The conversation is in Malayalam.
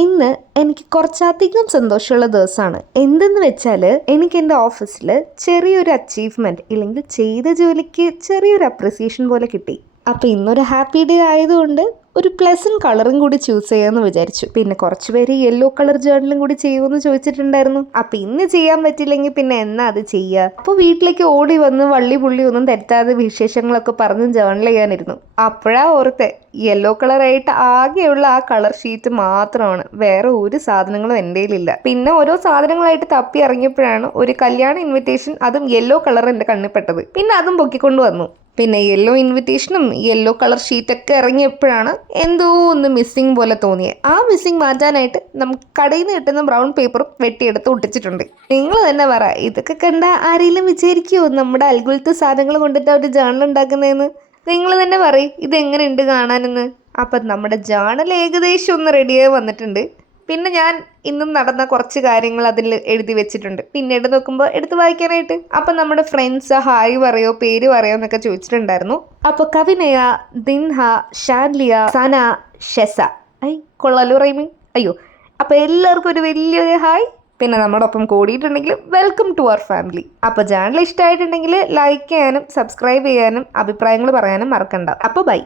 ഇന്ന് എനിക്ക് കുറച്ചധികം സന്തോഷമുള്ള ദിവസമാണ്. എന്തെന്ന് വെച്ചാൽ എനിക്ക് എൻ്റെ ഓഫീസിൽ ചെറിയൊരു അച്ചീവ്മെൻറ്റ് ഇല്ലെങ്കിൽ ചെയ്ത ജോലിക്ക് ചെറിയൊരു അപ്രിസിയേഷൻ പോലെ കിട്ടി. അപ്പോൾ ഇന്നൊരു ഹാപ്പി ഡേ ആയതുകൊണ്ട് ഒരു പ്ലസൻറ്റ് കളറും കൂടി ചൂസ് ചെയ്യാമെന്ന് വിചാരിച്ചു. പിന്നെ കുറച്ച് പേര് യെല്ലോ കളർ ജേർണലും കൂടി ചെയ്യുമെന്ന് ചോദിച്ചിട്ടുണ്ടായിരുന്നു. അപ്പോൾ ഇന്ന് ചെയ്യാൻ പറ്റില്ലെങ്കിൽ പിന്നെ എന്നാ അത് ചെയ്യുക. അപ്പോൾ വീട്ടിലേക്ക് ഓടി വന്ന് വള്ളി പുള്ളി ഒന്നും തെറ്റാതെ വിശേഷങ്ങളൊക്കെ പറഞ്ഞ് ജേർണൽ ചെയ്യാനിരുന്നു. അപ്പോഴാ ഓർത്തെ യെല്ലോ കളറായിട്ട് ആകെയുള്ള ആ കളർ ഷീറ്റ് മാത്രമാണ്, വേറെ ഒരു സാധനങ്ങളും എൻ്റെ കയ്യിലില്ല. പിന്നെ ഓരോ സാധനങ്ങളായിട്ട് തപ്പി ഇറങ്ങിയപ്പോഴാണ് ഒരു കല്യാണ ഇൻവിറ്റേഷൻ, അതും യെല്ലോ കളർ എൻ്റെ കണ്ണിൽ പെട്ടത്. പിന്നെ അതും പൊക്കിക്കൊണ്ട് വന്നു. പിന്നെ യെല്ലോ ഇൻവിറ്റേഷനും യെല്ലോ കളർ ഷീറ്റൊക്കെ ഇറങ്ങിയപ്പോഴാണ് എന്തോ ഒന്ന് മിസ്സിങ് പോലെ തോന്നിയത്. ആ മിസ്സിങ് മാറ്റാനായിട്ട് നമുക്ക് കടയിൽ നിന്ന് കിട്ടുന്ന ബ്രൗൺ പേപ്പറും വെട്ടിയെടുത്ത് ഒട്ടിച്ചിട്ടുണ്ട്. നിങ്ങൾ തന്നെ പറ, ഇതൊക്കെ കണ്ട ആരെങ്കിലും വിചാരിക്കുമോ നമ്മുടെ അൽഗുലത്തെ സാധനങ്ങൾ കൊണ്ടിട്ട് അവർ ജേർണൽ ഉണ്ടാക്കുന്നതെന്ന്? നിങ്ങൾ തന്നെ പറയും ഇതെങ്ങനെയുണ്ട് കാണാനെന്ന്. അപ്പം നമ്മുടെ ജേർണൽ ഏകദേശം ഒന്ന് റെഡിയായി വന്നിട്ടുണ്ട്. പിന്നെ ഞാൻ ഇന്നും നടന്ന കുറച്ച് കാര്യങ്ങൾ അതിൽ എഴുതി വെച്ചിട്ടുണ്ട്, പിന്നീട് നോക്കുമ്പോൾ എടുത്ത് വായിക്കാനായിട്ട്. അപ്പം നമ്മുടെ ഫ്രണ്ട്സ് ഹായ് പറയോ പേര് പറയോ എന്നൊക്കെ ചോദിച്ചിട്ടുണ്ടായിരുന്നു. അപ്പോൾ കവിനയ, ദിൻഹ, ഷാൻലിയ, സന, ഷെസ. കൊള്ളാലോ റൈമിങ്. അയ്യോ, അപ്പോൾ എല്ലാവർക്കും ഒരു വലിയൊരു ഹായ്. പിന്നെ നമ്മുടെ ഒപ്പം കൂടിയിട്ടുണ്ടെങ്കിൽ വെൽക്കം ടു അവർ ഫാമിലി. അപ്പോൾ ചാനൽ ഇഷ്ടമായിട്ടുണ്ടെങ്കിൽ ലൈക്ക് ചെയ്യാനും സബ്സ്ക്രൈബ് ചെയ്യാനും അഭിപ്രായങ്ങൾ പറയാനും മറക്കണ്ട. അപ്പോൾ ബൈ.